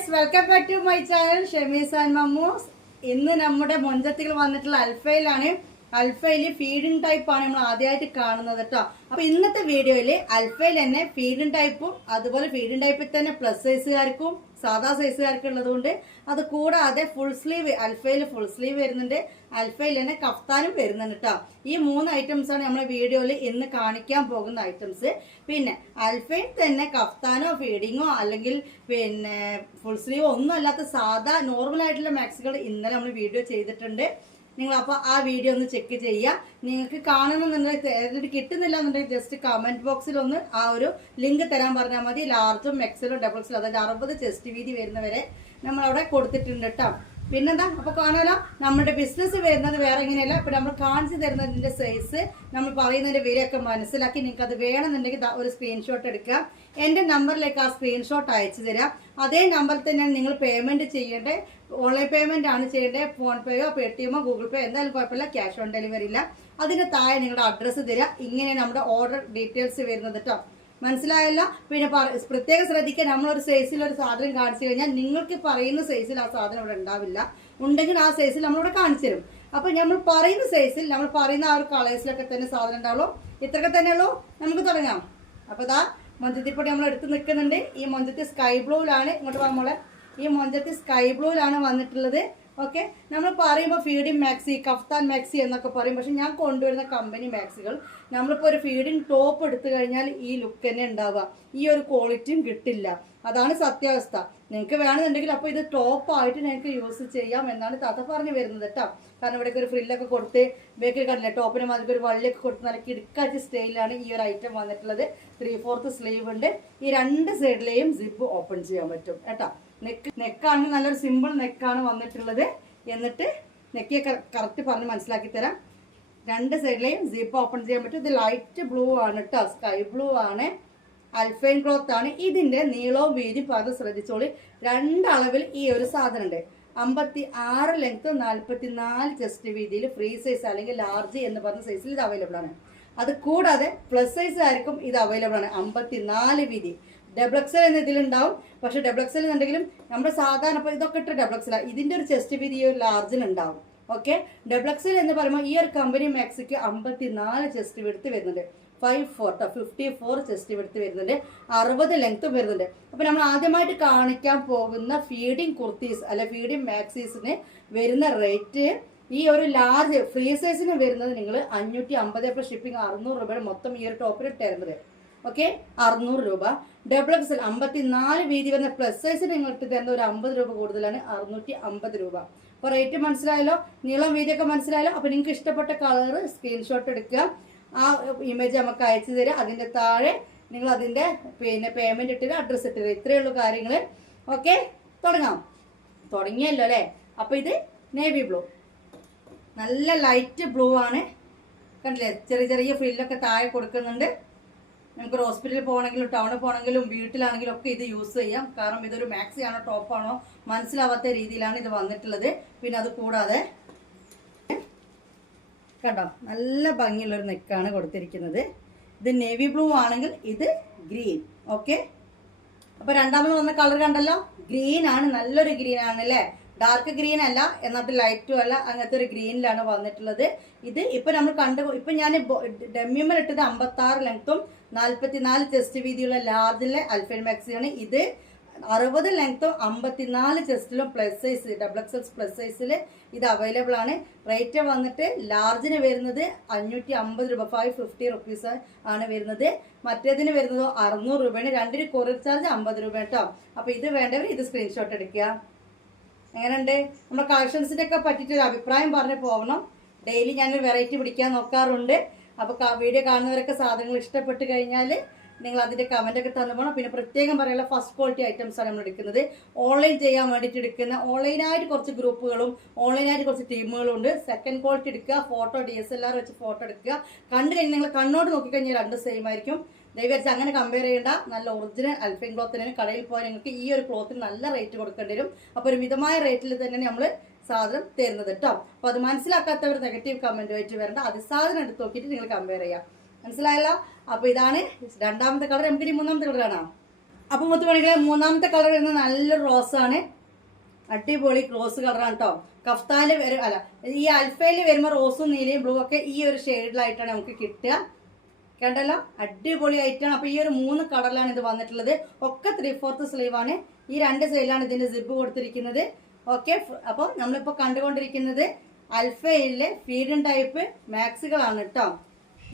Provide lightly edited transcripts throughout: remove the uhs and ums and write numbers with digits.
Guys, welcome back to my channel Shemees and Mammoos. ഇന്ന് നമ്മുടെ മൊഞ്ചത്തികൾ വന്നിട്ടുള്ള അൽഫയിലാണ്. അൽഫയില് ഫീഡിങ് ടൈപ്പ് ആണ് നമ്മൾ ആദ്യമായിട്ട് കാണുന്നത് കേട്ടോ. അപ്പൊ ഇന്നത്തെ വീഡിയോയില് അൽഫയിൽ തന്നെ ഫീഡിങ് ടൈപ്പും അതുപോലെ ഫീഡിങ് ടൈപ്പിൽ തന്നെ പ്ലസ് സൈസുകാർക്കും സാധാ സൈസുകാർക്കും ഉള്ളതുകൊണ്ട്, അത് കൂടാതെ ഫുൾ സ്ലീവ് അൽഫയിൽ ഫുൾ സ്ലീവ് വരുന്നുണ്ട്, അൽഫയിൽ തന്നെ കഫ്താനും വരുന്നുണ്ട് കേട്ടോ. ഈ 3 ഐറ്റംസ് ആണ് നമ്മളെ വീഡിയോയിൽ ഇന്ന് കാണിക്കാൻ പോകുന്ന ഐറ്റംസ്. പിന്നെ അൽഫയിൽ തന്നെ കഫ്താനോ ഫീഡിങ്ങോ അല്ലെങ്കിൽ പിന്നെ ഫുൾ സ്ലീവോ ഒന്നും അല്ലാത്ത സാധാ നോർമൽ ആയിട്ടുള്ള മാക്സികൾ ഇന്നലെ നമ്മൾ വീഡിയോ ചെയ്തിട്ടുണ്ട്. നിങ്ങൾ അപ്പോൾ ആ വീഡിയോ ഒന്ന് ചെക്ക് ചെയ്യുക. നിങ്ങൾക്ക് കാണണമെന്നുണ്ടെങ്കിൽ കിട്ടുന്നില്ല എന്നുണ്ടെങ്കിൽ ജസ്റ്റ് കമന്റ് ബോക്സിൽ ഒന്ന് ആ ഒരു ലിങ്ക് തരാൻ പറഞ്ഞാൽ മതി. ലാർജും എക്സലും ഡബിൾ എക്സലും അതായത് 60 ചെസ്റ്റ് വീതി വരുന്നവരെ നമ്മളവിടെ കൊടുത്തിട്ടുണ്ട് കേട്ടോ. പിന്നെന്താ, അപ്പൊ കാണാലോ നമ്മുടെ ബിസിനസ് വരുന്നത് വേറെ എങ്ങനെയല്ല. ഇപ്പൊ നമ്മൾ കാണിച്ചു തരുന്നതിന്റെ സൈസ്, നമ്മൾ പറയുന്നതിന്റെ വിലയൊക്കെ മനസ്സിലാക്കി നിങ്ങൾക്ക് അത് വേണമെന്നുണ്ടെങ്കിൽ ഒരു സ്ക്രീൻഷോട്ട് എടുക്കുക. എന്റെ നമ്പറിലേക്ക് ആ സ്ക്രീൻഷോട്ട് അയച്ചു തരാം. അതേ നമ്പറിൽ തന്നെയാണ് നിങ്ങൾ പേയ്മെന്റ് ചെയ്യേണ്ടത്. ഓൺലൈൻ പേയ്മെന്റ് ആണ് ചെയ്യേണ്ടത്. ഫോൺ പേയോ പേടിഎമ്മോ ഗൂഗിൾ പേ എന്തായാലും കുഴപ്പമില്ല, ക്യാഷ് ഓൺ ഡെലിവറി ഇല്ല. അതിന് താഴെ നിങ്ങളുടെ അഡ്രസ്സ് തരിക. ഇങ്ങനെ നമ്മുടെ ഓർഡർ ഡീറ്റെയിൽസ് വരുന്നത് കേട്ടോ. മനസ്സിലായല്ലോ? പിന്നെ പ്രത്യേകം ശ്രദ്ധിക്കുക, നമ്മളൊരു സൈസിൽ ഒരു സാധനം കാണിച്ചു കഴിഞ്ഞാൽ നിങ്ങൾക്ക് പറയുന്ന സൈസിൽ ആ സാധനം ഇവിടെ ഉണ്ടാവില്ല. ഉണ്ടെങ്കിൽ ആ സൈസിൽ നമ്മളിവിടെ കാണിച്ചു തരും. അപ്പൊ നമ്മൾ പറയുന്ന സൈസിൽ നമ്മൾ പറയുന്ന ആ ഒരു കളേഴ്സിലൊക്കെ തന്നെ സാധനം ഉണ്ടാവുള്ളൂ. ഇത്രയൊക്കെ തന്നെയുള്ളൂ. നമുക്ക് തുടങ്ങാം. അപ്പൊ ഇതാ മൊഞ്ചത്തിപ്പൊടി നമ്മൾ എടുത്ത് നിൽക്കുന്നുണ്ട്. ഈ മൊഞ്ചത്തി സ്കൈ ബ്ലൂവിലാണ്, ഇങ്ങോട്ട് നമ്മളെ ഈ മൊഞ്ചത്തി സ്കൈ ബ്ലൂവിലാണ് വന്നിട്ടുള്ളത്. ഓക്കെ, നമ്മൾ പറയുമ്പോൾ ഫീഡിങ് മാക്സി കഫ്താൻ മാക്സി എന്നൊക്കെ പറയും. പക്ഷെ ഞാൻ കൊണ്ടുവരുന്ന കമ്പനി മാക്സികൾ നമ്മളിപ്പോൾ ഒരു ഫീഡിങ് ടോപ്പ് എടുത്തു കഴിഞ്ഞാൽ ഈ ലുക്ക് തന്നെ ഉണ്ടാവുക, ഈ ഒരു ക്വാളിറ്റിയും കിട്ടില്ല. അതാണ് സത്യാവസ്ഥ. നിങ്ങൾക്ക് വേണമെന്നുണ്ടെങ്കിൽ അപ്പോൾ ഇത് ടോപ്പായിട്ട് നിങ്ങൾക്ക് യൂസ് ചെയ്യാം എന്നാണ് താത്ത പറഞ്ഞു വരുന്നത് കേട്ടോ. കാരണം ഇവിടേക്ക് ഒരു ഫ്രില്ലൊക്കെ കൊടുത്ത് ബേക്കറി കണ്ടില്ല, ടോപ്പിന് മാതിരി ഒരു വള്ളിയൊക്കെ കൊടുത്ത് നല്ല കിടക്കാച്ച സ്റ്റൈലിലാണ് ഈ ഒരു ഐറ്റം വന്നിട്ടുള്ളത്. 3/4 സ്ലീവ് ഉണ്ട്. ഈ 2 സൈഡിലെയും സിപ്പ് ഓപ്പൺ ചെയ്യാൻ പറ്റും കേട്ടോ. നെക്കാണെങ്കിൽ നല്ലൊരു സിമ്പിൾ നെക്കാണ് വന്നിട്ടുള്ളത്. എന്നിട്ട് നെക്കിയൊക്കെ കറക്റ്റ് പറഞ്ഞ് മനസ്സിലാക്കി തരാം. 2 സൈഡിലെയും സിപ്പ് ഓപ്പൺ ചെയ്യാൻ പറ്റും. ഇത് ലൈറ്റ് ബ്ലൂ ആണ് കേട്ടോ, സ്കൈ ബ്ലൂ ആണ്, അൽഫൈൻ ക്ലോത്ത് ആണ്. ഇതിന്റെ നീളവും വീതി പറഞ്ഞ് ശ്രദ്ധിച്ചോളി. 2 അളവിൽ ഈ ഒരു സാധനം ഉണ്ട്. 56 ലെങ്ത് 44 ചെസ്റ്റ് വീതിയിൽ ഫ്രീ സൈസ് അല്ലെങ്കിൽ ലാർജ് എന്ന് പറഞ്ഞ സൈസിൽ ഇത് അവൈലബിൾ ആണ്. അത് കൂടാതെ പ്ലസ് സൈസ് ആയിരിക്കും ഇത് അവൈലബിൾ ആണ്. 54 വീതി ഡബിൾ എക്സൽ എന്ന ഇതിലുണ്ടാവും. പക്ഷെ ഡബിൾ എക്സൽ എന്നുണ്ടെങ്കിലും നമ്മുടെ സാധാരണ ഇപ്പോൾ ഇതൊക്കെ ഇട്ട് ഡബിൾ എക്സലാണ്. ഇതിന്റെ ഒരു ചെസ്റ്റ് വീതി ഈ ഒരു ലാർജിനുണ്ടാവും. ഓക്കെ, ഡബിൾ എക്സൽ എന്ന് പറയുമ്പോൾ ഈ ഒരു കമ്പനി മാക്സിക്ക് 54 ചെസ്റ്റ് വിടുത്ത് വരുന്നുണ്ട്. 54 ചെസ്റ്റ് വിടുത്ത് വരുന്നുണ്ട്. 60 ലെങ്ത് വരുന്നുണ്ട്. അപ്പൊ നമ്മൾ ആദ്യമായിട്ട് കാണിക്കാൻ പോകുന്ന ഫീഡിങ് കുർത്തീസ് അല്ലെ ഫീഡിങ് മാക്സീസിന് വരുന്ന റേറ്റ്, ഈ ഒരു ലാർജ് ഫ്രീ സൈസിന് വരുന്നത് നിങ്ങൾ 550 പ്ലസ് ഷിപ്പിംഗ് 600 രൂപയുടെ മൊത്തം ഈ ഒരു ടോപ്പിൽ ഇട്ടുതരുന്നത്. ഓക്കെ, 600 രൂപ. ഡബിൾ എക്സൽ 54 വീതി വരുന്ന പ്ലസ് സൈസിന് നിങ്ങൾ ഇട്ട് തരുന്ന ഒരു 50 രൂപ കൂടുതലാണ്, 650 രൂപ. അപ്പൊ റേറ്റ് മനസ്സിലായല്ലോ, നീളം വീതിയൊക്കെ മനസ്സിലായല്ലോ. അപ്പൊ നിങ്ങൾക്ക് ഇഷ്ടപ്പെട്ട കളർ സ്ക്രീൻഷോട്ട് എടുക്കുക, ആ ഇമേജ് നമുക്ക് അയച്ചു തരിക. അതിന്റെ താഴെ നിങ്ങൾ അതിന്റെ പേയ്മെന്റ് ഇട്ടുക, അഡ്രസ് ഇട്ടുക. ഇത്രയേ ഉള്ളൂ കാര്യങ്ങൾ. ഓക്കെ, തുടങ്ങാം. തുടങ്ങിയല്ലോ അല്ലേ? അപ്പൊ ഇത് നേവി ബ്ലൂ, നല്ല ലൈറ്റ് ബ്ലൂ ആണ്. കണ്ടില്ലേ, ചെറിയ ചെറിയ ഫ്രില്ലൊക്കെ താഴെ കൊടുക്കുന്നുണ്ട്. നമുക്ക് ഹോസ്പിറ്റലിൽ പോകണമെങ്കിലും ടൗണിൽ പോകണമെങ്കിലും വീട്ടിലാണെങ്കിലും ഒക്കെ ഇത് യൂസ് ചെയ്യാം. കാരണം ഇതൊരു മാക്സി ആണോ ടോപ്പാണോ മനസ്സിലാവാത്ത രീതിയിലാണ് ഇത് വന്നിട്ടുള്ളത്. പിന്നെ അത് കൂടാതെ കണ്ടോ, നല്ല ഭംഗിയുള്ളൊരു നെക്കാണ് കൊടുത്തിരിക്കുന്നത്. ഇത് നേവി ബ്ലൂ ആണെങ്കിൽ ഇത് ഗ്രീൻ. ഓക്കെ, അപ്പൊ രണ്ടാമത് വന്ന കളർ കണ്ടല്ലോ, ഗ്രീൻ ആണ്. നല്ലൊരു ഗ്രീൻ ആണ് അല്ലേ? ഡാർക്ക് ഗ്രീൻ അല്ല, എന്നിട്ട് ലൈറ്റും അല്ല, അങ്ങനത്തെ ഒരു ഗ്രീനിലാണ് വന്നിട്ടുള്ളത്. ഇത് ഇപ്പൊ നമ്മൾ ഇപ്പൊ ഞാൻ ഡെമ്മിമൽ ഇട്ടത് 56 ലെങ്ത്തും 44 ചെസ്റ്റ് വീതിയുള്ള ലാർജിലെ അൽഫൈൻ മാക്സിയാണ്. ഇത് 60 ലെങ്ത്തും 54 ചെസ്റ്റിലും plus size double XL plus സൈസിൽ ഇത് അവൈലബിൾ ആണ്. റേറ്റ് വന്നിട്ട് ലാർജിന് വരുന്നത് 550 രൂപ, 550 റുപ്പീസ് ആണ് വരുന്നത്. മറ്റേതിന് വരുന്നത് 600 രൂപയാണ്. രണ്ടിന് കൊറിയർ ചാർജ് 50 രൂപ കേട്ടോ. അപ്പൊ ഇത് വേണ്ടവർ ഇത് സ്ക്രീൻഷോട്ട് എടുക്കുക. എങ്ങനെയുണ്ട് നമ്മുടെ കളക്ഷൻസിന്റെ ഒക്കെ പറ്റിയിട്ടൊരു അഭിപ്രായം പറഞ്ഞു പോകണം. ഡെയിലി ഞാനൊരു വെറൈറ്റി പിടിക്കാൻ നോക്കാറുണ്ട്. അപ്പൊ വീഡിയോ കാണുന്നവരൊക്കെ സാധനങ്ങൾ ഇഷ്ടപ്പെട്ട് കഴിഞ്ഞാൽ നിങ്ങൾ അതിന്റെ കമന്റ് ഒക്കെ തന്നു പോകണം. പിന്നെ പ്രത്യേകം പറയാനുള്ള ഫസ്റ്റ് ക്വാളിറ്റി ഐറ്റംസ് ആണ് നമ്മൾ എടുക്കുന്നത്. ഓൺലൈൻ ചെയ്യാൻ വേണ്ടിയിട്ട് എടുക്കുന്ന ഓൺലൈനായിട്ട് കുറച്ച് ഗ്രൂപ്പുകളും ഓൺലൈനായിട്ട് കുറച്ച് ടീമുകളും ഉണ്ട്. സെക്കൻഡ് ക്വാളിറ്റി എടുക്കുക, ഫോട്ടോ DSLR വെച്ച് ഫോട്ടോ എടുക്കുക. കണ്ടു കഴിഞ്ഞാൽ നിങ്ങൾ കണ്ണോട് നോക്കിക്കഴിഞ്ഞാൽ 2 സെയിം ആയിരിക്കും. ദയവേച്ച് അങ്ങനെ കമ്പയർ ചെയ്യേണ്ട. നല്ല ഒറിജിനൽ അൽഫൈൻ ക്ലോത്തിന് കടയിൽ പോയാൽ നിങ്ങൾക്ക് ഈ ഒരു ക്ലോത്തിന് നല്ല റേറ്റ് കൊടുക്കേണ്ടി വരും. അപ്പൊ ഒരു മിതമായ റേറ്റിൽ തന്നെ നമ്മൾ സാധനം തരുന്നത് കേട്ടോ. അപ്പൊ അത് മനസ്സിലാക്കാത്തവർ നെഗറ്റീവ് കമന്റ് ആയിട്ട് വരണ്ട. അത് സാധനം എടുത്ത് നോക്കിയിട്ട് നിങ്ങൾ കമ്പയർ ചെയ്യാം. മനസ്സിലായല്ലോ? അപ്പൊ ഇതാണ് രണ്ടാമത്തെ കളർ. നമുക്ക് ഇനി മൂന്നാമത്തെ കളർ കാണാം. അപ്പം മുത്തുമണികളെ മൂന്നാമത്തെ കളർ വരുന്നത് നല്ലൊരു റോസാണ്. അടിപൊളി റോസ് കളറാണ് കേട്ടോ. കഫ്താല് വരും അല്ല, ഈ അൽഫയിൽ വരുമ്പോൾ റോസും നീലയും ബ്ലൂ ഒക്കെ ഈ ഒരു ഷെയ്ഡിലായിട്ടാണ് നമുക്ക് കിട്ടുക. കണ്ടല്ലോ, അടിപൊളി ആയിട്ടാണ്. അപ്പോൾ ഈ ഒരു 3 കളറിലാണ് ഇത് വന്നിട്ടുള്ളത്. ഒക്കെ 3/4 സ്ലീവാണ്. ഈ 2 സൈഡിലാണ് ഇതിന്റെ സിബ് കൊടുത്തിരിക്കുന്നത്. ഓക്കെ, അപ്പോൾ നമ്മളിപ്പോൾ കണ്ടുകൊണ്ടിരിക്കുന്നത് അൽഫയിലെ ഫീഡിങ് ടൈപ്പ് മാക്സികളാണ് കേട്ടോ.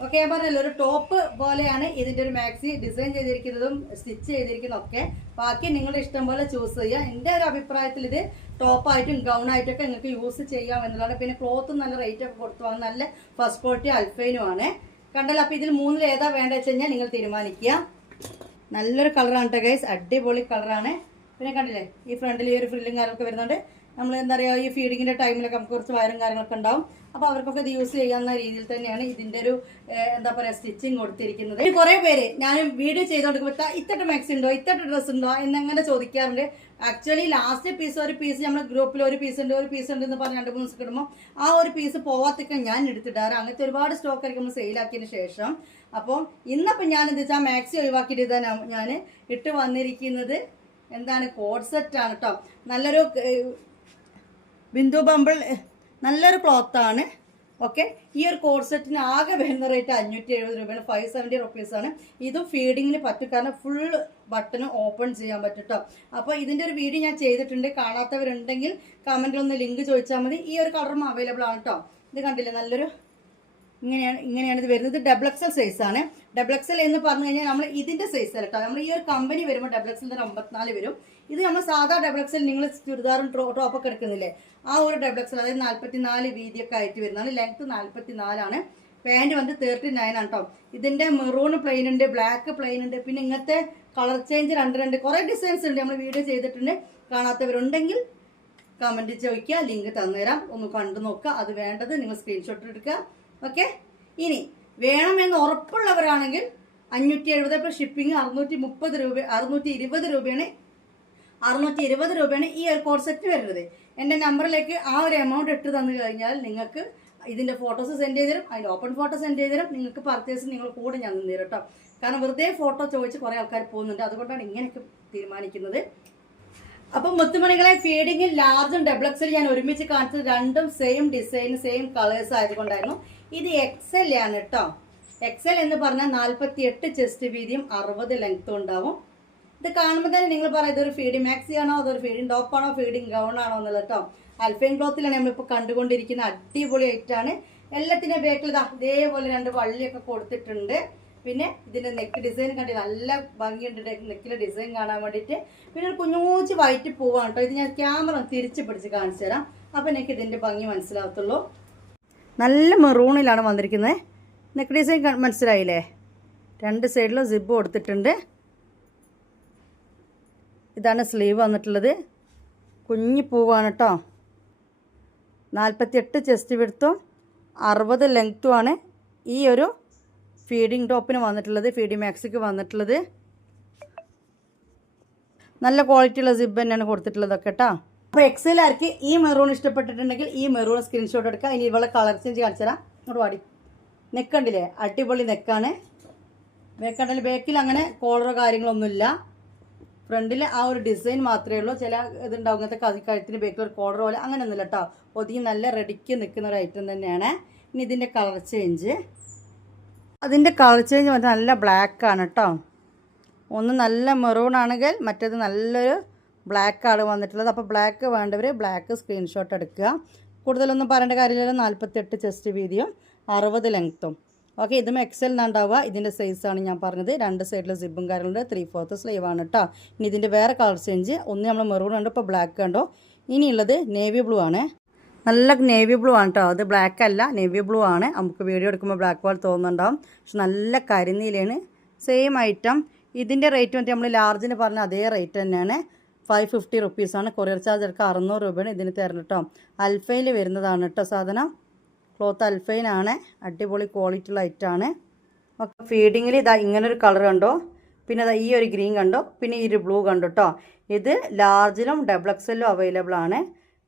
ഓക്കെ, ഞാൻ പറഞ്ഞല്ലോ ഒരു ടോപ്പ് പോലെയാണ് ഇതിന്റെ ഒരു മാക്സി ഡിസൈൻ ചെയ്തിരിക്കുന്നതും സ്റ്റിച്ച് ചെയ്തിരിക്കുന്നതും ഒക്കെ. ബാക്കി നിങ്ങളുടെ ഇഷ്ടം പോലെ ചൂസ് ചെയ്യുക. എൻ്റെ ഒരു അഭിപ്രായത്തിൽ ഇത് ടോപ്പായിട്ടും ഗൗണായിട്ടൊക്കെ നിങ്ങൾക്ക് യൂസ് ചെയ്യാം എന്നുള്ളതാണ്. പിന്നെ ക്ലോത്തും നല്ല റേറ്റ് ഒക്കെ കൊടുത്തു വാങ്ങും. നല്ല ഫസ്റ്റ് ക്വാളിറ്റി അൽഫൈനുമാണ്. കണ്ടല്ലോ, അപ്പോൾ ഇതിൽ 3-ൽ ഏതാ വേണ്ടത് വെച്ച് കഴിഞ്ഞാൽ നിങ്ങൾ തീരുമാനിക്കുക. നല്ലൊരു കളറാണ് കേട്ടോ ഗൈസ്, അടിപൊളി കളറാണ്. പിന്നെ കണ്ടില്ലേ, ഈ ഫ്രണ്ടിൽ ഈ ഒരു ഫ്രില്ലും കാര്യങ്ങളൊക്കെ വരുന്നുണ്ട്. നമ്മൾ എന്താ പറയുക, ഈ ഫീഡിങ്ങിന്റെ ടൈമിലൊക്കെ നമുക്ക് കുറച്ച് വയറും കാര്യങ്ങളൊക്കെ ഉണ്ടാവും. അപ്പോൾ അവർക്കൊക്കെ ഇത് യൂസ് ചെയ്യാവുന്ന രീതിയിൽ തന്നെയാണ് ഇതിന്റെ ഒരു എന്താ പറയുക സ്റ്റിച്ചിങ് കൊടുത്തിരിക്കുന്നത്. കുറെ പേര് ഞാൻ വീഡിയോ ചെയ്തുകൊണ്ടിരിക്കുമ്പോൾ ഇത്തട്ട് മാക്സി ഉണ്ടോ, ഇത്തട്ട് ഡ്രസ്സ് ഉണ്ടോ എന്നങ്ങനെ ചോദിക്കാറുണ്ട്. ആക്ച്വലി ലാസ്റ്റ് ഒരു പീസ് നമ്മൾ ഗ്രൂപ്പിൽ ഒരു പീസ് ഉണ്ട് എന്ന് പറഞ്ഞ് 2-3 ദിവസം കിട്ടുമ്പോൾ ആ ഒരു പീസ് പോവാത്തൊക്കെ ഞാൻ എടുത്തിട്ടാറ്. അങ്ങനത്തെ ഒരുപാട് സ്റ്റോക്ക് ആയിരിക്കും നമ്മൾ സെയിലാക്കിയതിന് ശേഷം. അപ്പം ഇന്നപ്പം ഞാൻ എന്താ വെച്ചാൽ മാക്സി ഒഴിവാക്കിയിട്ട് ഇതാണ് ഞാൻ ഇട്ട് വന്നിരിക്കുന്നത്. എന്താണ്, കോഡ് സെറ്റാണ് കേട്ടോ. നല്ലൊരു ബിന്ദു ബമ്പിൾ നല്ലൊരു ക്ലോത്താണ്. ഓക്കെ, ഈ ഒരു കോഡ് സെറ്റിന് ആകെ വരുന്ന റേറ്റ് 570 രൂപയാണ്. 570 റുപ്പീസാണ്. ഇതും ഫീഡിങ്ങിന് പറ്റും, കാരണം ഫുൾ ബട്ടൺ ഓപ്പൺ ചെയ്യാൻ പറ്റും കേട്ടോ. അപ്പോൾ ഇതിൻ്റെ ഒരു വീഡിയോ ഞാൻ ചെയ്തിട്ടുണ്ട്. കാണാത്തവരുണ്ടെങ്കിൽ കമൻറ്റിലൊന്ന് ലിങ്ക് ചോദിച്ചാൽ മതി. ഈ ഒരു കളറും അവൈലബിൾ ആണ് കേട്ടോ. ഇത് കണ്ടില്ലേ, നല്ലൊരു ഇങ്ങനെയാണ് ഇത് വരുന്നത്. XXL സൈസാണ്. XXL എന്ന് പറഞ്ഞു കഴിഞ്ഞാൽ നമ്മൾ ഇതിന്റെ സൈസ് അല്ല കേട്ടോ. നമ്മൾ ഈ ഒരു കമ്പനി വരുമ്പോൾ XXL 54 വരും. ഇത് നമ്മൾ സാധാ XXL നിങ്ങൾ ചുരിദാറും ടോപ്പൊക്കെ എടുക്കുന്നില്ലേ, ആ ഒരു XXL, അതായത് 44 വീതിയൊക്കെ ആയിട്ട് വരുന്നതാണ്. ലെങ്ത് 44 ആണ്. പാൻറ് വന്നിട്ട് 39 ആണ് കേട്ടോ. ഇതിന്റെ മെറൂൺ പ്ലെയിൻ ഉണ്ട്, ബ്ലാക്ക് പ്ലെയിൻ ഉണ്ട്, പിന്നെ ഇങ്ങനത്തെ കളർ ചേഞ്ച് 2 കുറേ ഡിസൈൻസ് ഉണ്ട്. നമ്മൾ വീഡിയോ ചെയ്തിട്ടുണ്ട്. കാണാത്തവരുണ്ടെങ്കിൽ കമന്റ് ചോദിക്കുക, ലിങ്ക് തന്നുതരാം. ഒന്ന് കണ്ടു നോക്കുക. അത് വേണ്ടത് നിങ്ങൾ സ്ക്രീൻഷോട്ട് എടുക്കുക. ഓക്കെ, ഇനി വേണമെന്ന് ഉറപ്പുള്ളവരാണെങ്കിൽ 570 ഇപ്പോൾ ഷിപ്പിംഗ് 630 രൂപ 620 രൂപയാണ്. 620 രൂപയാണ് ഈ ഒരു കോഡ് സെറ്റ് വരുന്നത്. എൻ്റെ നമ്പറിലേക്ക് ആ ഒരു എമൗണ്ട് ഇട്ട് തന്നു കഴിഞ്ഞാൽ നിങ്ങൾക്ക് ഇതിൻ്റെ ഫോട്ടോസ് സെൻഡ് ചെയ്ത് തരും. അതിൻ്റെ ഓപ്പൺ ഫോട്ടോ സെൻഡ് ചെയ്ത് തരും. നിങ്ങൾക്ക് പർച്ചേസ് നിങ്ങൾ കൂടെ ഞാൻ തന്നു തരും കേട്ടോ. കാരണം വെറുതെ ഫോട്ടോ ചോദിച്ച് കുറേ ആൾക്കാർ പോകുന്നുണ്ട്. അതുകൊണ്ടാണ് ഇങ്ങനെയൊക്കെ തീരുമാനിക്കുന്നത്. അപ്പം മുത്തുമണികളെ ഫീഡിങ്ങിൽ ലാർജും XXL ഞാൻ ഒരുമിച്ച് കാണിച്ചത് രണ്ടും സെയിം ഡിസൈൻ സെയിം കളേഴ്സ് ആയതുകൊണ്ടായിരുന്നു. ഇത് XL ആണ് കേട്ടോ. XL എന്ന് പറഞ്ഞാൽ 48 ചെസ്റ്റ് വീതിയും 60 ലെങ്ത്തും ഉണ്ടാവും. ഇത് കാണുമ്പോൾ തന്നെ നിങ്ങൾ പറയാം ഇതൊരു ഫീഡിങ് മാക്സി ആണോ, അതൊരു ഫീഡിങ് ടോപ്പാണോ, ഫീഡിങ് ഗൗൺ ആണോ എന്നുള്ളത് കേട്ടോ. അൽഫൈൻ ക്ലോത്തിലാണ് നമ്മളിപ്പോൾ കണ്ടുകൊണ്ടിരിക്കുന്ന അടിപൊളി ഐറ്റാണ്. എല്ലാത്തിൻ്റെ ബേക്കിൽ ഇതേപോലെ 2 വള്ളിയൊക്കെ കൊടുത്തിട്ടുണ്ട്. പിന്നെ ഇതിൻ്റെ നെക്ക് ഡിസൈൻ കണ്ടി നല്ല ഭംഗിയുണ്ട്. നെക്കിലെ ഡിസൈൻ കാണാൻ വേണ്ടിയിട്ട്. പിന്നെ ഒരു കുഞ്ഞൂച്ച് വൈറ്റ് പൂവാണ് കേട്ടോ. ഇത് ഞാൻ ക്യാമറ തിരിച്ച് പിടിച്ച് കാണിച്ചു തരാം. അപ്പോൾ എനിക്ക് ഇതിൻ്റെ ഭംഗി മനസ്സിലാകത്തുള്ളൂ. നല്ല മെറൂണിലാണ് വന്നിരിക്കുന്നത്. നെക്ക് ഡിസൈൻ മനസ്സിലായില്ലേ? 2 സൈഡിലും സിബ് കൊടുത്തിട്ടുണ്ട്. ഇതാണ് സ്ലീവ് വന്നിട്ടുള്ളത്. കുഞ്ഞി പൂവാണ് കേട്ടോ. 48 ചെസ്റ്റ് വിഡ്ത്തും 60 ലെങ്ത്തുമാണ് ഈ ഒരു ഫീഡിങ് ടോപ്പിന് വന്നിട്ടുള്ളത്, ഫീഡിങ് മാക്സിക്ക് വന്നിട്ടുള്ളത്. നല്ല ക്വാളിറ്റിയുള്ള സിബ് തന്നെയാണ് കൊടുത്തിട്ടുള്ളതൊക്കെ കേട്ടോ. അപ്പോൾ XL ആർക്ക് ഈ മെറൂൺ ഇഷ്ടപ്പെട്ടിട്ടുണ്ടെങ്കിൽ ഈ മെറൂൺ സ്ക്രീൻഷോട്ട് എടുക്കുക. ഇനി ഇവളെ കളർ ചേഞ്ച് കാണിച്ചു തരാം. ഇങ്ങോട്ട് പാടി. നെക്കുണ്ടില്ലേ, അടിപൊളി നെക്കാണ്. ബേക്കണ്ടിൽ ബേക്കിൽ അങ്ങനെ കോളറോ കാര്യങ്ങളൊന്നുമില്ല. ഫ്രണ്ടിൽ ആ ഒരു ഡിസൈൻ മാത്രമേ ഉള്ളൂ. ചില ഇതുണ്ടാവും ഇങ്ങനത്തെ കഴുത്തിന് ബേക്കിൽ ഒരു കോളർ പോലെ അങ്ങനെയൊന്നുമില്ല കേട്ടോ. ഒതുങ്ങി നല്ല റെഡിക്ക് നിൽക്കുന്ന ഒരു ഐറ്റം തന്നെയാണ്. ഇനി ഇതിൻ്റെ കളർ ചേഞ്ച്, അതിൻ്റെ കളർ ചേഞ്ച് മറ്റേ നല്ല ബ്ലാക്കാണ് കേട്ടോ. ഒന്ന് നല്ല മെറൂൺ ആണെങ്കിൽ മറ്റേത് നല്ലൊരു ബ്ലാക്കാണ് വന്നിട്ടുള്ളത്. അപ്പോൾ ബ്ലാക്ക് വേണ്ടവർ ബ്ലാക്ക് സ്ക്രീൻഷോട്ട് എടുക്കുക. കൂടുതലൊന്നും പറയേണ്ട കാര്യമില്ലല്ലോ. 48 ചെസ്റ്റ് വീതിയും 60 ലെങ്ത്തും. ഓക്കെ, ഇതും XL എന്നാണ്ടാവുക. ഇതിൻ്റെ സൈസാണ് ഞാൻ പറഞ്ഞത്. 2 സൈഡിൽ സിബും കാര്യങ്ങളുണ്ട്. 3/4 സ്ലീവാണ് കേട്ടോ. ഇനി ഇതിൻ്റെ വേറെ കളർ ചേഞ്ച്, ഒന്ന് നമ്മൾ മെറൂൺ കണ്ടോ, ഇപ്പോൾ ബ്ലാക്ക് കണ്ടോ. ഇനിയുള്ളത് നേവി ബ്ലൂ ആണ്. നല്ല നേവി ബ്ലൂ ആണ് കേട്ടോ. അത് ബ്ലാക്ക് അല്ല, നേവി ബ്ലൂ ആണ്. നമുക്ക് വീഡിയോ എടുക്കുമ്പോൾ ബ്ലാക്ക് പോലെ തോന്നുന്നുണ്ടാവും, പക്ഷെ നല്ല കരിനീലയാണ്. Same item. ഇതിൻ്റെ റേറ്റ് വന്നിട്ട് നമ്മൾ ലാർജിന് പറഞ്ഞ അതേ റേറ്റ് തന്നെയാണ്. 550 റുപ്പീസാണ്. കൊറിയർ ചാർജ് എടുക്കുക 600 രൂപയാണ് ഇതിന് തരണം കേട്ടോ. അൽഫൈനിൽ വരുന്നതാണ് കേട്ടോ സാധനം. ക്ലോത്ത് അൽഫൈനാണ്. അടിപൊളി ക്വാളിറ്റി ഉള്ള ഐറ്റമാണ്. ഓക്കെ, ഫീഡിങ്ങിൽ ഇതാ ഇങ്ങനൊരു കളർ കണ്ടോ, പിന്നെ ഇതാ ഈ ഒരു ഗ്രീൻ കണ്ടോ, പിന്നെ ഈ ഒരു ബ്ലൂ കണ്ടോ കേട്ടോ. ഇത് ലാർജിലും XXLും അവൈലബിൾ ആണ്.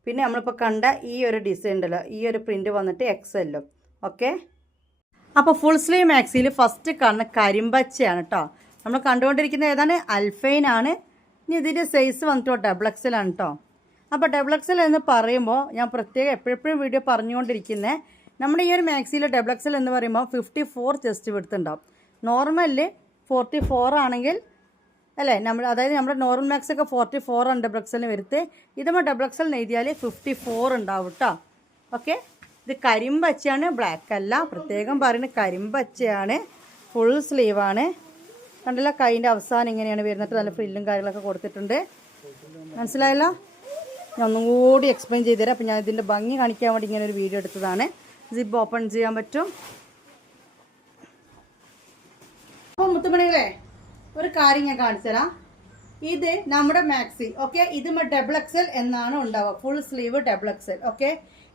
പിന്നെ നമ്മളിപ്പോൾ കണ്ട ഈ ഒരു ഡിസൈൻ ഉണ്ടല്ലോ, ഈ ഒരു പ്രിൻറ്റ് വന്നിട്ട് XLും. ഓക്കെ, അപ്പോൾ ഫുൾ സ്ലീവ് മാക്സിയിൽ ഫസ്റ്റ് കാണുന്ന കരിമ്പച്ചയാണ് കേട്ടോ. നമ്മൾ കണ്ടുകൊണ്ടിരിക്കുന്ന ഏതാണ്? അൽഫൈൻ ആണ്. ഇനി ഇതിൻ്റെ സൈസ് വന്നിട്ടോ ഡബിൾ എക്സൽ ആണ് കേട്ടോ. അപ്പോൾ ഡബിൾ എക്സൽ എന്ന് പറയുമ്പോൾ ഞാൻ പ്രത്യേകം എപ്പോഴെപ്പോഴും വീഡിയോ പറഞ്ഞുകൊണ്ടിരിക്കുന്നത്, നമ്മുടെ ഈ ഒരു മാക്സിയിൽ ഡബിൾ എക്സൽ എന്ന് പറയുമ്പോൾ 54 ചെസ്റ്റ് വിഡ്ത്ത് ഉണ്ടാവും. നോർമലിൽ 44 ആണെങ്കിൽ അല്ലേ, അതായത് നമ്മുടെ നോർമൽ മാക്സ് ഒക്കെ 44 ആണ് ഡബിൾ എക്സലിന് വരുത്ത്. ഇതുമ്പോൾ ഡബിൾ എക്സൽ എഴുതിയാൽ 54 ഉണ്ടാവും കേട്ടോ. ഓക്കെ, ഇത് കരിമ്പച്ചയാണ്, ബ്ലാക്ക് അല്ല. പ്രത്യേകം പറയുന്നത് കരിമ്പച്ചയാണ്. ഫുൾ സ്ലീവാണ്. കണ്ടില്ല, കൈൻ്റെ അവസാനം ഇങ്ങനെയാണ് വരുന്നിട്ട് നല്ല ഫ്രില്ലും കാര്യങ്ങളൊക്കെ കൊടുത്തിട്ടുണ്ട്. മനസ്സിലായല്ലോ? ഞാൻ ഒന്നും കൂടി എക്സ്പ്ലെയിൻ ചെയ്തു തരാം. അപ്പോൾ ഞാൻ ഇതിൻ്റെ ഭംഗി കാണിക്കാൻ വേണ്ടി ഇങ്ങനെ ഒരു വീഡിയോ എടുത്തതാണ്. സിബ് ഓപ്പൺ ചെയ്യാൻ പറ്റും. അപ്പോൾ മുത്തുമണികളെ, ഒരു കാര്യം ഞാൻ കാണിച്ചു തരാം. ഇത് നമ്മുടെ മാക്സി. ഓക്കെ, ഇത് ഡബിൾ എക്സൽ എന്നാണ് ഉണ്ടാവുക. Full sleeve double XL. Okay,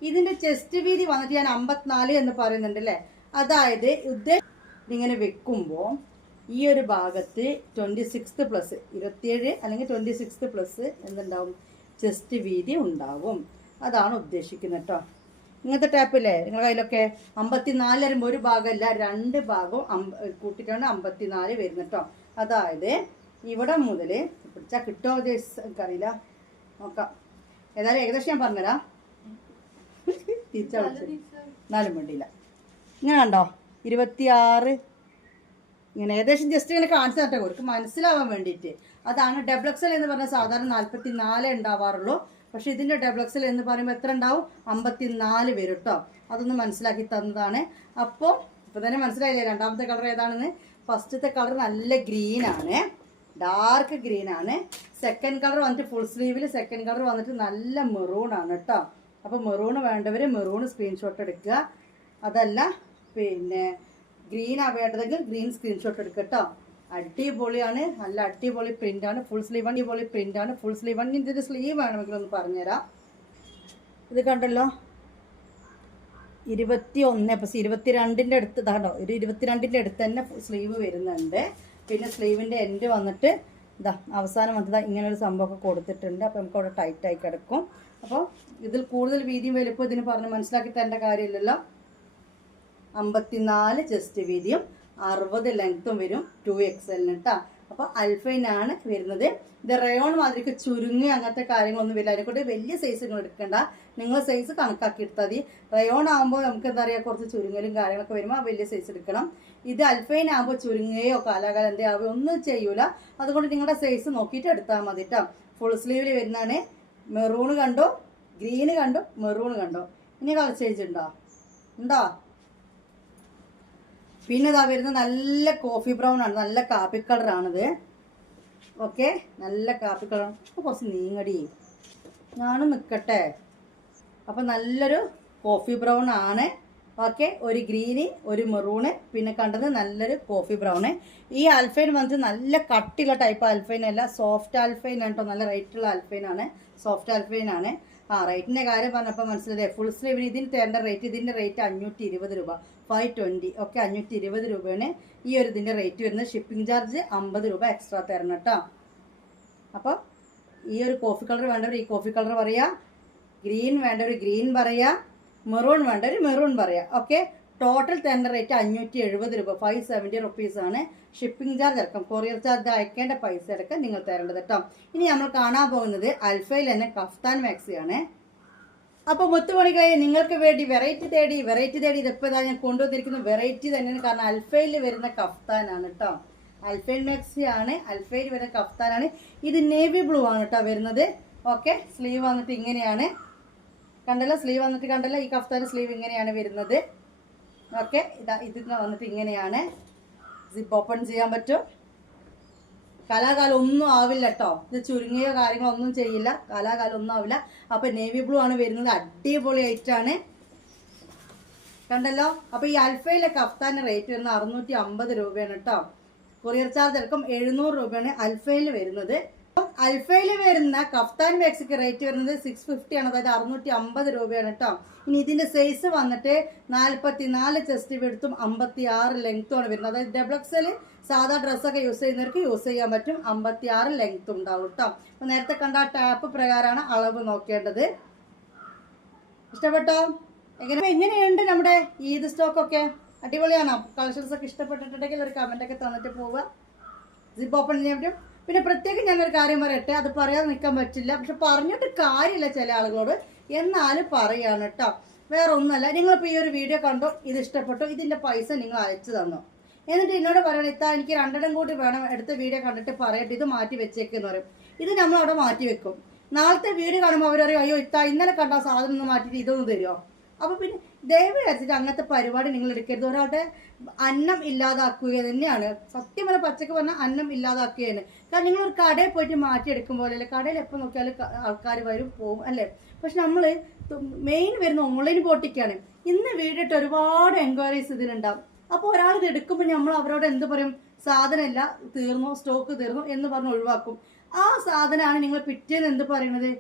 ഇതിൻ്റെ ചെസ്റ്റ് വീതി വന്നിട്ട് ഞാൻ 54 എന്ന് പറയുന്നുണ്ട് അല്ലേ. അതായത് ഇതിങ്ങനെ വെക്കുമ്പോൾ ഈ ഒരു ഭാഗത്ത് 26 പ്ലസ് 27 അല്ലെങ്കിൽ 26 പ്ലസ് എന്തുണ്ടാവും? ചെസ്റ്റ് വീതി ഉണ്ടാവും. അതാണ് ഉദ്ദേശിക്കുന്നത് കേട്ടോ. ഇങ്ങനത്തെ ടാപ്പില്ലേ നിങ്ങളുടെ കയ്യിലൊക്കെ? 54 വരുമ്പോൾ ഒരു ഭാഗമല്ല, 2 ഭാഗവും കൂട്ടിയിട്ടാണ് 54 വരുന്നത് കേട്ടോ. അതായത് ഇവിടെ മുതൽ പിടിച്ചാൽ കിട്ടുമോ എനിക്കറിയില്ല, നോക്കാം. ഏതായാലും ഏകദേശം ഞാൻ പറഞ്ഞുതരാം. തിരിച്ചാ വിളിച്ചത് 4 വേണ്ടിയില്ല. ഇങ്ങനെ കണ്ടോ 26 ഇങ്ങനെ ഏകദേശം ജസ്റ്റ് ഇങ്ങനെ കാണിച്ചു തരട്ടെ, അവർക്ക് മനസ്സിലാവാൻ വേണ്ടിയിട്ട്. അതാണ് ഡബിൾ എക്സൽ എന്ന് പറഞ്ഞാൽ സാധാരണ 44 ഉണ്ടാവാറുള്ളൂ. പക്ഷെ ഇതിൻ്റെ ഡബിൾ എക്സൽ എന്ന് പറയുമ്പോൾ എത്ര ഉണ്ടാവും? 54 വരും കേട്ടോ. അതൊന്ന് മനസ്സിലാക്കി തന്നതാണ്. അപ്പോൾ ഇപ്പോൾ തന്നെ മനസ്സിലായില്ലേ രണ്ടാമത്തെ കളർ ഏതാണെന്ന്? ഫസ്റ്റത്തെ കളർ നല്ല ഗ്രീനാണ്, ഡാർക്ക് ഗ്രീനാണ്. സെക്കൻഡ് കളർ വന്നിട്ട് ഫുൾ സ്ലീവിൽ സെക്കൻഡ് കളർ വന്നിട്ട് നല്ല മെറൂണാണ് കേട്ടോ. അപ്പോൾ മെറൂൺ വേണ്ടവർ മെറൂൺ സ്ക്രീൻഷോട്ട് എടുക്കുക. അതല്ല പിന്നെ ഗ്രീനാ വേണ്ടതെങ്കിൽ ഗ്രീൻ സ്ക്രീൻഷോട്ട് എടുക്കുക കേട്ടോ. അടിപൊളിയാണ്, നല്ല അടിപൊളി പ്രിൻ്റാണ്. ഫുൾ സ്ലീവ് അടിപൊളി പ്രിൻ്റാണ്. ഫുൾ സ്ലീവ് ആണ്. ഇതിൻ്റെ സ്ലീവ് വേണമെങ്കിൽ ഒന്ന് പറഞ്ഞുതരാം. ഇത് കണ്ടല്ലോ 21 പ്ലസ് 22ൻ്റെ അടുത്ത് ഇതാണോ, ഒരു 22ൻ്റെ അടുത്ത് തന്നെ സ്ലീവ് വരുന്നുണ്ട്. പിന്നെ സ്ലീവിൻ്റെ എൻഡ് വന്നിട്ട് ഇതാ അവസാനം വന്നതാ ഇങ്ങനെ ഒരു സംഭവമൊക്കെ കൊടുത്തിട്ടുണ്ട്. അപ്പോൾ നമുക്ക് അവിടെ ടൈറ്റായി കിടക്കും. അപ്പോൾ ഇതിൽ കൂടുതൽ വീതിയും വലുപ്പം ഇതിന് പറഞ്ഞ് മനസ്സിലാക്കി തരേണ്ട കാര്യമില്ലല്ലോ. 54 ചെസ്റ്റ് വീതിയും 60 ലെങ്ത്തും വരും 2XL കേട്ടോ. അപ്പോൾ അൽഫൈനാണ് വരുന്നത്. ഇത് റയോൺ മാതിരിക്ക് ചുരുങ്ങി അങ്ങനത്തെ കാര്യങ്ങളൊന്നും വരില്ല. അതിനെക്കൊണ്ട് വലിയ സൈസ് നിങ്ങൾ എടുക്കണ്ട, നിങ്ങൾ സൈസ് കണക്കാക്കി എടുത്താൽ മതി. റയോൺ ആകുമ്പോൾ നമുക്ക് എന്താ പറയുക, കുറച്ച് ചുരുങ്ങലും കാര്യങ്ങളൊക്കെ വരുമ്പോൾ വലിയ സൈസ് എടുക്കണം. ഇത് അൽഫൈൻ ആകുമ്പോൾ ചുരുങ്ങുകയോ കാലാകാലം എന്തേ ആവുകയോ ഒന്നും ചെയ്യൂല. അതുകൊണ്ട് നിങ്ങളുടെ സൈസ് നോക്കിയിട്ട് എടുത്താൽ മതി കേട്ടോ. ഫുൾ സ്ലീവിൽ വരുന്നതാണ്. മെറൂണ് കണ്ടോ, ഗ്രീന് കണ്ടോ, മെറൂണ് കണ്ടോ. ഇനി കളർ ചേഞ്ച് ഉണ്ടോ? പിന്നെ ഇതാ വരുന്നത് നല്ല കോഫി ബ്രൗൺ ആണ്, നല്ല കാപ്പി കളറാണിത്. ഓക്കെ, നല്ല കാപ്പി കളർ. കുറച്ച് നീങ്ങടി, ഞാനും നിൽക്കട്ടെ. അപ്പം നല്ലൊരു കോഫി ബ്രൗൺ ആണ്. ഓക്കെ, ഒരു ഗ്രീന് ഒരു മെറൂണ്, പിന്നെ കണ്ടത് നല്ലൊരു കോഫി ബ്രൗണ്. ഈ അൽഫൈൻ വന്നിട്ട് നല്ല കട്ടിയുള്ള ടൈപ്പ് അൽഫൈൻ അല്ല, സോഫ്റ്റ് അൽഫൈൻ ആണ് കേട്ടോ. നല്ല റേറ്റുള്ള അൽഫൈൻ ആണ്, സോഫ്റ്റ് അൽഫൈൻ ആണ്. റേറ്റിൻ്റെ കാര്യം പറഞ്ഞപ്പോൾ മനസ്സിലായി. ഫുൾ സ്ലീവിന് ഇതിന് തരേണ്ട റേറ്റ്, ഇതിൻ്റെ റേറ്റ് 520 രൂപ, 520. ഓക്കെ, 520 രൂപയാണ് ഈ ഒരു ഇതിൻ്റെ റേറ്റ് വരുന്നത്. ഷിപ്പിംഗ് ചാർജ് 50 രൂപ എക്സ്ട്രാ തരണം കേട്ടോ. അപ്പോൾ ഈ ഒരു കോഫി കളർ വേണ്ടവർ ഈ കോഫി കളർ പറയുക, ഗ്രീൻ വേണ്ടവർ ഗ്രീൻ പറയുക, മെറൂൺ വേണ്ടവർ മെറൂൺ പറയുക. ഓക്കെ, ടോട്ടൽ തരേണ്ട റേറ്റ് 570 രൂപ, 570 റുപ്പീസാണ്. ഷിപ്പിംഗ് ചാർജ് അടക്കം കൊറിയർ ചാർജ് അയക്കേണ്ട പൈസ അടക്കം നിങ്ങൾ തരേണ്ടത് കേട്ടോ. ഇനി നമ്മൾ കാണാൻ പോകുന്നത് അൽഫയിൽ തന്നെ കഫ്താൻ മാക്സിയാണ്. അപ്പോൾ മുത്തുമണികളെ, നിങ്ങൾക്ക് വേണ്ടി വെറൈറ്റി തേടി ഇതിപ്പോൾ ഞാൻ കൊണ്ടുവന്നിരിക്കുന്നത് വെറൈറ്റി തന്നെയാണ്. കാരണം അൽഫയിൽ വരുന്ന കഫ്താനാണ് കേട്ടോ. അൽഫൈൻ മാക്സി ആണ്, അൽഫയിൽ വരുന്ന കഫ്താനാണ്. ഇത് നേവി ബ്ലൂ ആണ് കേട്ടോ വരുന്നത്. ഓക്കെ, സ്ലീവ് വന്നിട്ട് ഇങ്ങനെയാണ്, കണ്ടല്ലോ. സ്ലീവ് വന്നിട്ട് കണ്ടല്ലോ, ഈ കഫ്താൻ സ്ലീവ് ഇങ്ങനെയാണ് വരുന്നത്. ഓക്കെ, ഇതിന് വന്നിട്ട് ഇങ്ങനെയാണ്. സിപ്പ് ഓപ്പൺ ചെയ്യാൻ പറ്റും. കാലാകാലം ഒന്നും ആവില്ല കേട്ടോ. ഇത് ചുരുങ്ങിയ കാര്യങ്ങളൊന്നും ചെയ്യില്ല, കാലാകാലം ഒന്നും ആവില്ല. അപ്പോൾ നേവി ബ്ലൂ ആണ് വരുന്നത്. അടിപൊളി ഐറ്റാണ്, കണ്ടല്ലോ. അപ്പോൾ ഈ അൽഫയിലെ കഫ്താൻ്റെ റേറ്റ് വരുന്നത് 650 രൂപയാണ് കേട്ടോ. കൊറിയർ ചാർജ് അടക്കം 700 രൂപയാണ് അൽഫയിൽ വരുന്നത്. അൽഫയിൽ വരുന്ന കഫ്താൻ മാക്സിക്ക് റേറ്റ് വരുന്നത് 650 ആണ്, അതായത് 650 രൂപയാണ് കേട്ടോ. ഇനി ഇതിന്റെ സൈസ് വന്നിട്ട് 44 ചെസ്റ്റ് വിഡ്ത്തും 56 ലെങ്ത്തും ആണ് വരുന്നത്. അതായത് ഡബിൾ എക്സൽ സാധാ ഡ്രസ്സൊക്കെ യൂസ് ചെയ്യുന്നവർക്ക് യൂസ് ചെയ്യാൻ പറ്റും. 56 ലെങ്ത്തും ഉണ്ടാവും കേട്ടോ. അപ്പോൾ നേരത്തെ കണ്ട ടാപ്പ് പ്രകാരമാണ് അളവ് നോക്കേണ്ടത്. ഇഷ്ടപ്പെട്ടോ? എങ്ങനെയുണ്ട് നമ്മുടെ ഈദ് സ്റ്റോക്കൊക്കെ? അടിപൊളിയാണോ? കളക്ഷൻസ് ഒക്കെ ഇഷ്ടപ്പെട്ടിട്ടുണ്ടെങ്കിൽ ഒരു കമന്റ് ഒക്കെ തന്നിട്ട് പോവുക. സിപ്പ് ഓപ്പൺ ചെയ്യാൻ പറ്റും. പിന്നെ പ്രത്യേകം ഞാനൊരു കാര്യം പറയട്ടെ, അത് പറയാതെ നിൽക്കാൻ പറ്റില്ല, പക്ഷെ പറഞ്ഞിട്ട് കാര്യമില്ല ചില ആളുകളോട്, എന്നാലും പറയാണ് കേട്ടോ. വേറെ ഒന്നുമല്ല, നിങ്ങളിപ്പോൾ ഈ ഒരു വീഡിയോ കണ്ടോ, ഇത് ഇഷ്ടപ്പെട്ടോ, ഇതിൻ്റെ പൈസ നിങ്ങൾ അയച്ചു തന്നോ, എന്നിട്ട് എന്നോട് പറയണം ഇത്താ എനിക്ക് 2 കൂടി വേണം, അടുത്ത വീഡിയോ കണ്ടിട്ട് പറയട്ടെ, ഇത് മാറ്റി വെച്ചേക്കെന്ന് പറയും. ഇത് നമ്മൾ അവിടെ മാറ്റി വെക്കും. നാളത്തെ വീഡിയോ കാണുമ്പോൾ അവർ പറയും അയ്യോ ഇത്താ ഇന്നലെ കണ്ട സാധനം ഒന്ന് മാറ്റിയിട്ട് ഇതൊന്നും തരുമോ. അപ്പോൾ പിന്നെ ദയവ് വെച്ചിട്ട് അങ്ങനത്തെ പരിപാടി നിങ്ങൾ എടുക്കരുത്. ഒരാളുടെ അന്നം ഇല്ലാതാക്കുക തന്നെയാണ് സത്യം പറഞ്ഞാൽ, പച്ചക്ക് പറഞ്ഞാൽ അന്നം ഇല്ലാതാക്കുകയാണ്. കാരണം നിങ്ങളൊരു കടയിൽ പോയിട്ട് മാറ്റിയെടുക്കും പോലെ അല്ലേ, കടയിൽ എപ്പോൾ നോക്കിയാലും ആൾക്കാർ വരും പോകും അല്ലേ. പക്ഷെ നമ്മൾ മെയിൻ വരുന്ന ഓൺലൈൻ ബോട്ടിക്കാണ്. ഇന്ന് വീഡിയോ ഇട്ട് ഒരുപാട് എൻക്വയറീസ് ഇതിലുണ്ടാവും. അപ്പോൾ ഒരാൾ ഇത് എടുക്കുമ്പോൾ നമ്മൾ അവരോട് എന്ത് പറയും, സാധനമില്ല, തീർന്നു, സ്റ്റോക്ക് തീർന്നു എന്ന് പറഞ്ഞ് ഒഴിവാക്കും. ആ സാധനമാണ് നിങ്ങൾ പിറ്റേന്ന് എന്ത് പറയണത്,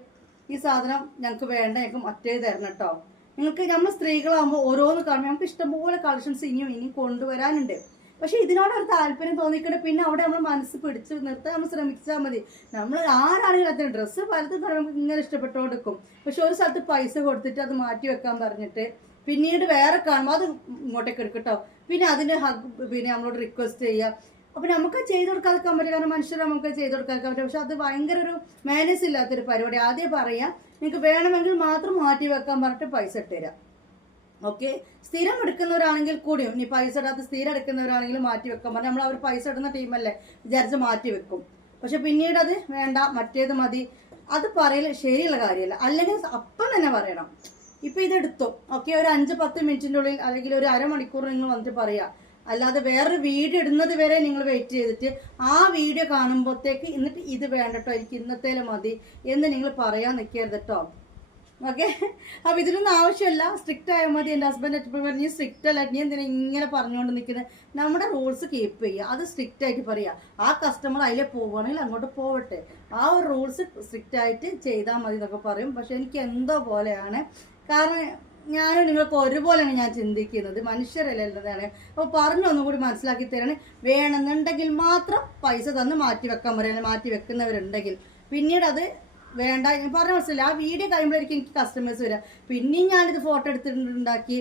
ഈ സാധനം ഞങ്ങൾക്ക് വേണ്ട, ഞങ്ങൾക്ക് മറ്റേ തരണം കേട്ടോ. നിങ്ങൾക്ക് നമ്മൾ സ്ത്രീകളാകുമ്പോൾ ഓരോന്ന് കാണുമ്പോൾ നമുക്ക് ഇഷ്ടംപോലെ കളക്ഷൻസ് ഇനിയും കൊണ്ടുവരാനുണ്ട്. പക്ഷെ ഇതിനോടൊരു താല്പര്യം തോന്നിക്കട്ടെ, പിന്നെ അവിടെ നമ്മൾ മനസ്സ് പിടിച്ച് നിർത്താൻ നമ്മൾ ശ്രമിച്ചാൽ മതി. നമ്മൾ ആരാണെങ്കിലും അതിന് ഡ്രസ്സ് പലതും നമുക്ക് ഇങ്ങനെ ഇഷ്ടപ്പെട്ടോണ്ടിരിക്കും. പക്ഷെ ഒരു സ്ഥലത്ത് പൈസ കൊടുത്തിട്ട് അത് മാറ്റി വെക്കാൻ പറഞ്ഞിട്ട് പിന്നീട് വേറെ കാണുമ്പോൾ അത് ഇങ്ങോട്ടേക്ക് എടുക്കട്ടോ, പിന്നെ അതിൻ്റെ പിന്നെ നമ്മളോട് റിക്വസ്റ്റ് ചെയ്യുക. അപ്പം നമുക്ക് ചെയ്ത് കൊടുക്കാതിരിക്കാൻ പറ്റില്ല, കാരണം മനുഷ്യർ നമുക്ക് ചെയ്ത് കൊടുക്കാതിരിക്കാൻ പറ്റും. പക്ഷെ അത് ഭയങ്കര ഒരു മാനേജ് ഇല്ലാത്തൊരു പരിപാടി. ആദ്യം പറയാം, നിങ്ങൾക്ക് വേണമെങ്കിൽ മാത്രം മാറ്റി വെക്കാൻ പറഞ്ഞിട്ട് പൈസ ഇട്ടുതരാം. ഓക്കെ, സ്ഥിരം എടുക്കുന്നവരാണെങ്കിൽ കൂടിയും, ഇനി പൈസ ഇടാത്ത സ്ഥിരം എടുക്കുന്നവരാണെങ്കിലും മാറ്റി വെക്കാൻ പറഞ്ഞാൽ നമ്മൾ അവർ പൈസ ഇടുന്ന ടീമല്ലേ വിചാരിച്ച് മാറ്റി വെക്കും. പക്ഷെ പിന്നീട് അത് വേണ്ട മറ്റേത് മതി, അത് പറയൽ ശരിയുള്ള കാര്യമല്ല. അല്ലെങ്കിൽ അപ്പം തന്നെ പറയണം ഇപ്പം ഇതെടുത്തോ, ഓക്കെ, ഒരു 5-10 മിനിറ്റിൻ്റെ ഉള്ളിൽ അല്ലെങ്കിൽ ഒരു അരമണിക്കൂർ നിങ്ങൾ വന്നിട്ട് പറയുക. അല്ലാതെ വേറൊരു വീഡിയോ ഇടുന്നത് വരെ നിങ്ങൾ വെയിറ്റ് ചെയ്തിട്ട് ആ വീഡിയോ കാണുമ്പോഴത്തേക്ക് എന്നിട്ട് ഇത് വേണ്ടട്ടോ എനിക്ക് ഇന്നത്തേലും മതി എന്ന് നിങ്ങൾ പറയാൻ നിൽക്കരുത് കേട്ടോ. ഓക്കെ, അപ്പം ഇതിലൊന്നും ആവശ്യമില്ല, സ്ട്രിക്റ്റ് ആയാൽ മതി. എൻ്റെ ഹസ്ബൻഡ് എപ്പോഴും പറഞ്ഞ് സ്ട്രിക്റ്റ് അല്ല, നീ എന്തിനാ ഇങ്ങനെ പറഞ്ഞുകൊണ്ട് നിൽക്കുന്നത്, നമ്മുടെ റൂൾസ് കീപ്പ് ചെയ്യുക, അത് സ്ട്രിക്റ്റ് ആയിട്ട് പറയുക. ആ കസ്റ്റമർ അതിലെ പോവുകയാണെങ്കിൽ അങ്ങോട്ട് പോവട്ടെ, ആ ഒരു റൂൾസ് സ്ട്രിക്റ്റ് ആയിട്ട് ചെയ്താൽ മതി എന്നൊക്കെ പറയും. പക്ഷെ എനിക്ക് എന്തോ പോലെയാണ്, കാരണം ഞാനും നിങ്ങൾക്ക് ഒരുപോലെയാണ് ഞാൻ ചിന്തിക്കുന്നത്, മനുഷ്യരല്ലാണ്. അപ്പോൾ പറഞ്ഞൊന്നും കൂടി മനസ്സിലാക്കി തരാണ്. വേണമെന്നുണ്ടെങ്കിൽ മാത്രം പൈസ തന്ന് മാറ്റി വെക്കാൻ പറയാൻ, മാറ്റി വെക്കുന്നവരുണ്ടെങ്കിൽ പിന്നീട് അത് വേണ്ട പറഞ്ഞ മനസ്സിലായി. ആ വീഡിയോ കഴിയുമ്പോഴേക്കും എനിക്ക് കസ്റ്റമേഴ്സ് വരിക, പിന്നെയും ഞാനിത് ഫോട്ടോ എടുത്തിട്ടുണ്ടാക്കി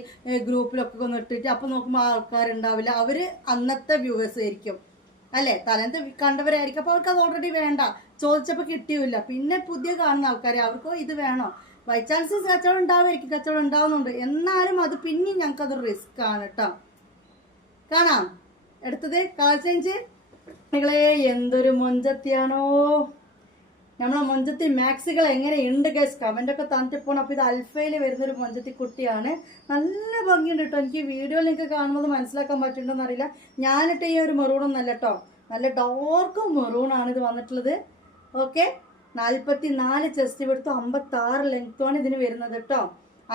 ഗ്രൂപ്പിലൊക്കെ ഒന്ന് ഇട്ടിട്ട് അപ്പോൾ നോക്കുമ്പോൾ ആൾക്കാരുണ്ടാവില്ല, അവർ അന്നത്തെ വ്യൂവേഴ്സ് ആയിരിക്കും അല്ലേ, തലേന്ന് കണ്ടവരായിരിക്കും. അപ്പോൾ അവർക്ക് അത് ഓൾറെഡി വേണ്ട, ചോദിച്ചപ്പോൾ കിട്ടിയില്ല. പിന്നെ പുതിയ കാണുന്ന ആൾക്കാർ അവർക്കോ ഇത് വേണോ, ബൈ ചാൻസ് കച്ചവടം ഉണ്ടാവുമായിരിക്കും, കച്ചവടം ഉണ്ടാവുന്നുണ്ട്, എന്നാലും അത് പിന്നെയും ഞങ്ങൾക്കതൊരു റിസ്ക് ആണ് കേട്ടോ. കാണാം എടുത്തത് കളർ ചേഞ്ച്. നിങ്ങളെ എന്തൊരു മൊഞ്ചത്തിയാണോ നമ്മളെ മൊഞ്ചത്തി മാക്സികൾ എങ്ങനെയുണ്ട് ഗൈസ്, കമൻ്റൊക്കെ തന്നിട്ട് പോകണം. അപ്പോൾ ഇത് അൽഫയിൽ വരുന്നൊരു മൊഞ്ചത്തി കുട്ടിയാണ്, നല്ല ഭംഗിയുണ്ട് കേട്ടോ. എനിക്ക് വീഡിയോയിൽ നിങ്ങൾക്ക് കാണുന്നത് മനസ്സിലാക്കാൻ പറ്റുന്നുണ്ടോന്ന് അറിയില്ല. ഞാനിട്ട് ഈ ഒരു മെറൂണൊന്നല്ല കേട്ടോ, നല്ല ഡാർക്ക് മെറൂണാണ് ഇത് വന്നിട്ടുള്ളത്. ഓക്കെ, 44 ചെസ്റ്റ് എടുത്തു, 56 ലെങ്ത്തുമാണ് ഇതിന് വരുന്നത് കേട്ടോ.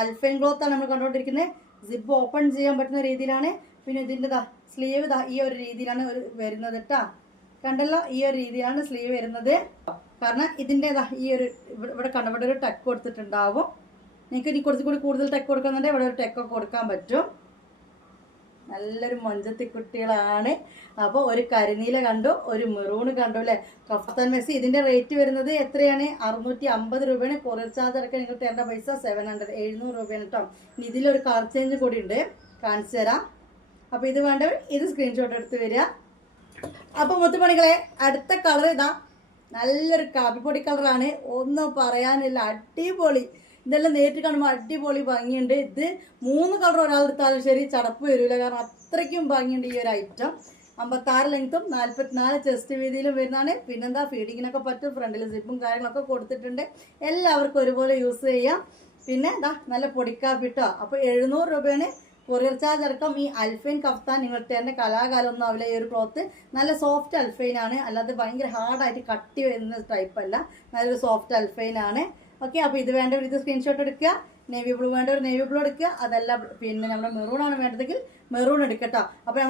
അൽഫൈൻ ക്ലോത്ത് ആണ് നമ്മൾ കണ്ടുകൊണ്ടിരിക്കുന്നത്. സിബ് ഓപ്പൺ ചെയ്യാൻ പറ്റുന്ന രീതിയിലാണ്. പിന്നെ ഇതിൻ്റെ സ്ലീവ് ഈ ഒരു രീതിയിലാണ് വരുന്നത് കേട്ടോ. കണ്ടല്ലോ, ഈ ഒരു രീതിയിലാണ് സ്ലീവ് വരുന്നത്. കാരണം ഇതിൻ്റെ ഈ ഒരു ഇവിടെ കണ്ട ഇവിടെ ഒരു ടെക്ക് കൊടുത്തിട്ടുണ്ടാവും. നിങ്ങൾക്ക് ഇനി കുറച്ചുകൂടി കൂടുതൽ ടെക്ക് കൊടുക്കുന്നുണ്ടെങ്കിൽ ഇവിടെ ഒരു ടെക്കൊക്കെ കൊടുക്കാൻ പറ്റും. നല്ലൊരു മൊഞ്ചത്തി കുട്ടികളാണ്. അപ്പോൾ ഒരു കരിനീല കണ്ടു, ഒരു മെറൂണ് കണ്ടു അല്ലേ. കഫ്താൻ മെസ്സി ഇതിൻ്റെ റേറ്റ് വരുന്നത് എത്രയാണ്, 650 രൂപയാണ്. കൊറിയർ ചാർജ് അടക്കം നിങ്ങൾ തരേണ്ട പൈസ 700 രൂപയാണ് കേട്ടോ. ഇതിലൊരു കളർ ചേഞ്ച് കൂടി ഉണ്ട്, കാണിച്ചു തരാം. അപ്പോൾ ഇത് വേണ്ടവർ ഇത് സ്ക്രീൻഷോട്ട് എടുത്ത് വരിക. അപ്പോൾ മുത്തുമണികളെ അടുത്ത കളർ ഇതാ, നല്ലൊരു കാപ്പിപ്പൊടി കളറാണ്, ഒന്നും പറയാനില്ല, അടിപൊളി. ഇതെല്ലാം നേരിട്ട് കാണുമ്പോൾ അടിപൊളി ഭംഗിയുണ്ട്. ഇത് 3 കളർ ഒരാളെടുത്താലും ശരി ചടപ്പ് വരില്ല, കാരണം അത്രയ്ക്കും ഭംഗിയുണ്ട് ഈ ഒരു ഐറ്റം. 56 ലെങ്ത്തും 44 ചെസ്റ്റ് വീതിയിലും വരുന്നതാണ്. പിന്നെന്താ ഫീഡിങ്ങിനൊക്കെ പറ്റും, ഫ്രണ്ടിൽ സിപ്പും കാര്യങ്ങളൊക്കെ കൊടുത്തിട്ടുണ്ട്. എല്ലാവർക്കും ഒരുപോലെ യൂസ് ചെയ്യാം. പിന്നെ എന്താ നല്ല പൊടിക്കാപ്പിട്ടോ. അപ്പോൾ 700 രൂപയാണ് കൊറിയർ ചാർജ് അടക്കം. ഈ അൽഫൈൻ കഫ്താൻ നിങ്ങൾക്ക് തന്നെ കലാകാലം ഒന്നും ആവില്ല. ഈ ഒരു ക്ലോത്ത് നല്ല സോഫ്റ്റ് അൽഫൈൻ ആണ്, അല്ലാതെ ഭയങ്കര ഹാർഡായിട്ട് കട്ടി വരുന്ന ടൈപ്പ് അല്ല, നല്ലൊരു സോഫ്റ്റ് അൽഫൈൻ ആണ്. ഓക്കെ, അപ്പോൾ ഇത് വേണ്ടവർ ഇത് സ്ക്രീൻഷോട്ട് എടുക്കുക. നേവി ബ്ലൂ വേണ്ടവർ നേവി ബ്ലൂ എടുക്കുക. അതല്ല പിന്നെ നമ്മുടെ മെറൂൺ ആണ് വേണ്ടതെങ്കിൽ മെറൂൺ എടുക്കട്ടോ. അപ്പോൾ